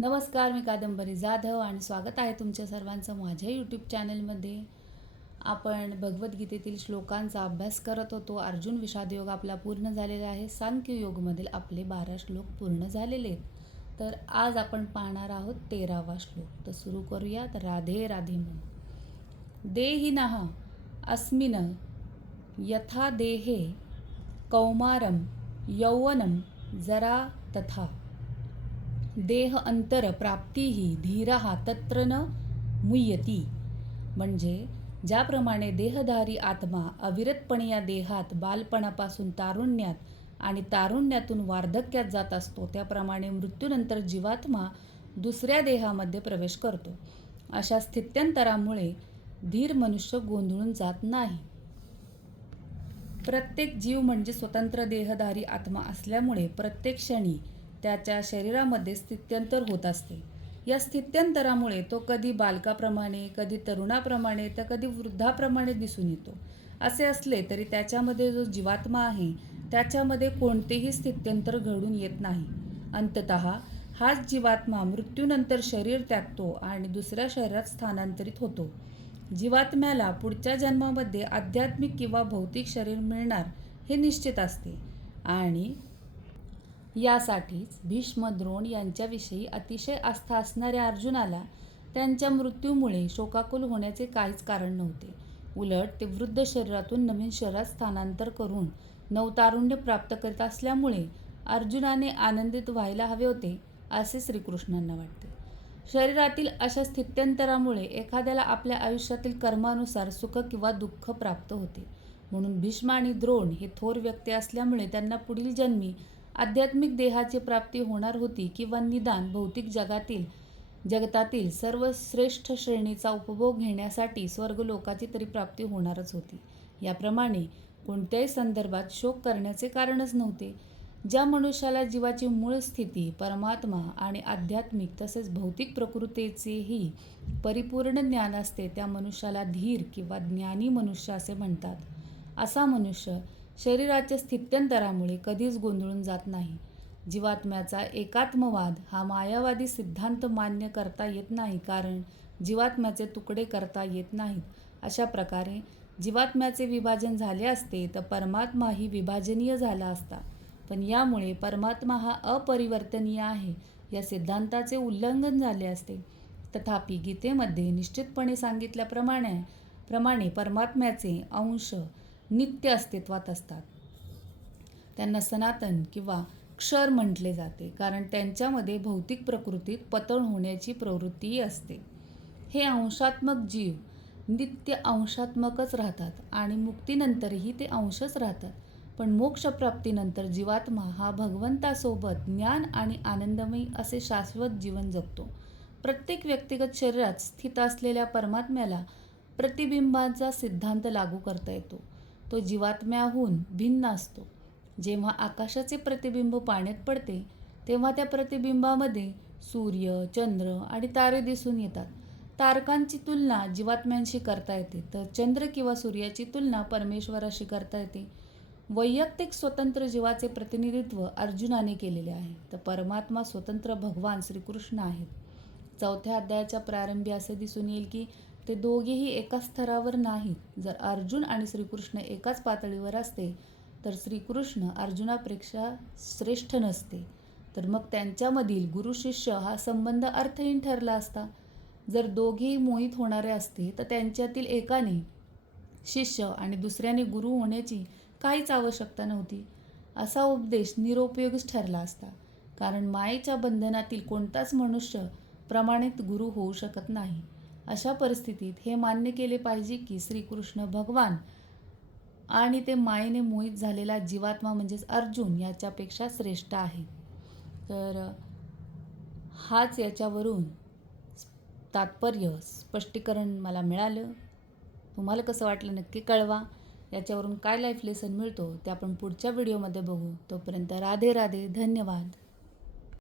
नमस्कार, मी कादंबरी जाधव आणि स्वागत आहे तुमच्या सर्वांचं माझ्या यूट्यूब चॅनलमध्ये. आपण भगवद्गीतेतील श्लोकांचा अभ्यास करत होतो. अर्जुन विषाद योग आपला पूर्ण झालेला आहे. सांख्य योगमधील आपले 12 श्लोक पूर्ण झालेले आहेत. तर आज आपण पाहणार आहोत 13वा श्लोक. तर सुरू करूयात. राधे राधे म्हणून. देहिनः अस्मिन् यथा देहे कौमारं यौवनं जरा तथा देह अंतर प्राप्तीही धीरहा तत्र न मुह्यती. म्हणजे ज्याप्रमाणे देहधारी आत्मा अविरतपणे या देहात बालपणापासून तारुण्यात आणि तारुण्यातून वार्धक्यात जात असतो, त्याप्रमाणे मृत्यूनंतर जीवात्मा दुसऱ्या देहामध्ये प्रवेश करतो. अशा स्थित्यंतरामुळे धीर मनुष्य गोंधळून जात नाही. प्रत्येक जीव म्हणजे स्वतंत्र देहधारी आत्मा असल्यामुळे प्रत्येक क्षणी त्याच्या शरीरामध्ये स्थित्यंतर होत असते. या स्थित्यंतरामुळे तो कधी बालकाप्रमाणे, कधी तरुणाप्रमाणे, तर कधी वृद्धाप्रमाणे दिसून येतो. असे असले तरी त्याच्यामध्ये जो जीवात्मा आहे त्याच्यामध्ये कोणतेही स्थित्यंतर घडून येत नाही. अंततः हाच जीवात्मा मृत्यूनंतर शरीर त्यागतो आणि दुसऱ्या शरीरात स्थानांतरित होतो. जीवात्म्याला पुढच्या जन्मामध्ये आध्यात्मिक किंवा भौतिक शरीर मिळणार हे निश्चित असते आणि यासाठीच भीष्म, द्रोण यांच्याविषयी अतिशय आस्था असणाऱ्या अर्जुनाला त्यांच्या मृत्यूमुळे शोकाकुल होण्याचे काहीच कारण नव्हते. उलट ते वृद्ध शरीरातून नवीन शरीरात स्थानांतर करून नवतारुण्य प्राप्त करीत असल्यामुळे अर्जुनाने आनंदित व्हायला हवे होते असे श्रीकृष्णांना वाटते. शरीरातील अशा स्थित्यंतरामुळे एखाद्याला आपल्या आयुष्यातील कर्मानुसार सुख किंवा दुःख प्राप्त होते. म्हणून भीष्म आणि द्रोण हे थोर व्यक्ती असल्यामुळे त्यांना पुढील जन्मी आध्यात्मिक देहाची प्राप्ती होणार होती किंवा निदान भौतिक जगतातील सर्व श्रेष्ठ श्रेणीचा उपभोग घेण्यासाठी स्वर्गलोकाची तरी प्राप्ती होणारच होती. याप्रमाणे कोणत्याही संदर्भात शोक करण्याचे कारणच नव्हते. ज्या मनुष्याला जीवाची मूळ स्थिती परमात्मा आणि आध्यात्मिक तसेच भौतिक प्रकृतीचेही परिपूर्ण ज्ञान असते त्या मनुष्याला धीर किंवा ज्ञानी मनुष्य असे म्हणतात. असा मनुष्य शरीराच्या स्थित्यंतरामुळे कधीच गोंधळून जात नाही. जीवात्म्याचा एकात्मवाद हा मायावादी सिद्धांत मान्य करता येत नाही, कारण जीवात्म्याचे तुकडे करता येत नाहीत. अशा प्रकारे जीवात्म्याचे विभाजन झाले असते तर परमात्माही विभाजनीय झाला असता. पण यामुळे परमात्मा हा अपरिवर्तनीय आहे या सिद्धांताचे उल्लंघन झाले असते. तथापि गीतेमध्ये निश्चितपणे सांगितल्याप्रमाणे परमात्म्याचे अंश नित्य अस्तित्वात असतात. त्यांना सनातन किंवा क्षर म्हटले जाते, कारण त्यांच्यामध्ये भौतिक प्रकृतीत पतन होण्याची प्रवृत्तीही असते. हे अंशात्मक जीव नित्य अंशात्मकच राहतात आणि मुक्तीनंतरही ते अंशच राहतात. पण मोक्षप्राप्तीनंतर जीवात्मा हा भगवंतासोबत ज्ञान आणि आनंदमयी असे शाश्वत जीवन जगतो. प्रत्येक व्यक्तिगत शरीरात स्थित असलेल्या परमात्म्याला प्रतिबिंबाचा सिद्धांत लागू करता येतो. तो जीवात्म्याहून भिन्न असतो. जेव्हा आकाशाचे प्रतिबिंब पाण्यात पडते तेव्हा त्या प्रतिबिंबामध्ये सूर्य, चंद्र आणि तारे दिसून येतात. तारकांची तुलना जीवात्म्यांशी करता येते, तर चंद्र किंवा सूर्याची तुलना परमेश्वराशी करता येते. वैयक्तिक स्वतंत्र जीवाचे प्रतिनिधित्व अर्जुनाने केलेले आहे, तर परमात्मा स्वतंत्र भगवान श्रीकृष्ण आहेत. 4थ्या अध्यायाच्या प्रारंभी असे दिसून येईल की ते दोघेही एकाच स्तरावर नाहीत. जर अर्जुन आणि श्रीकृष्ण एकाच पातळीवर असते तर श्रीकृष्ण अर्जुनापेक्षा श्रेष्ठ नसते, तर मग त्यांच्यामधील गुरु-शिष्य हा संबंध अर्थहीन ठरला असता. जर दोघेही मोहित होणारे असते तर त्यांच्यातील एकाने शिष्य आणि दुसऱ्याने गुरु होण्याची काहीच आवश्यकता नव्हती. असा उपदेश निरुपयोगीच ठरला असता, कारण मायेच्या बंधनातील कोणताच मनुष्य प्रमाणित गुरु होऊ शकत नाही. अशा परिस्थितीत हे मान्य केले पाहिजे की श्रीकृष्ण भगवान आणि ते मायेने मोहित झालेला जीवात्मा म्हणजेच अर्जुन याच्यापेक्षा श्रेष्ठ आहे. तर हाच याच्यावरून तात्पर्य स्पष्टीकरण मला मिळालं. तुम्हाला कसं वाटलं नक्की कळवा. याच्यावरून काय लाईफ लेसन मिळतो ते आपण पुढच्या व्हिडिओमध्ये बघू. तोपर्यंत राधे राधे. धन्यवाद.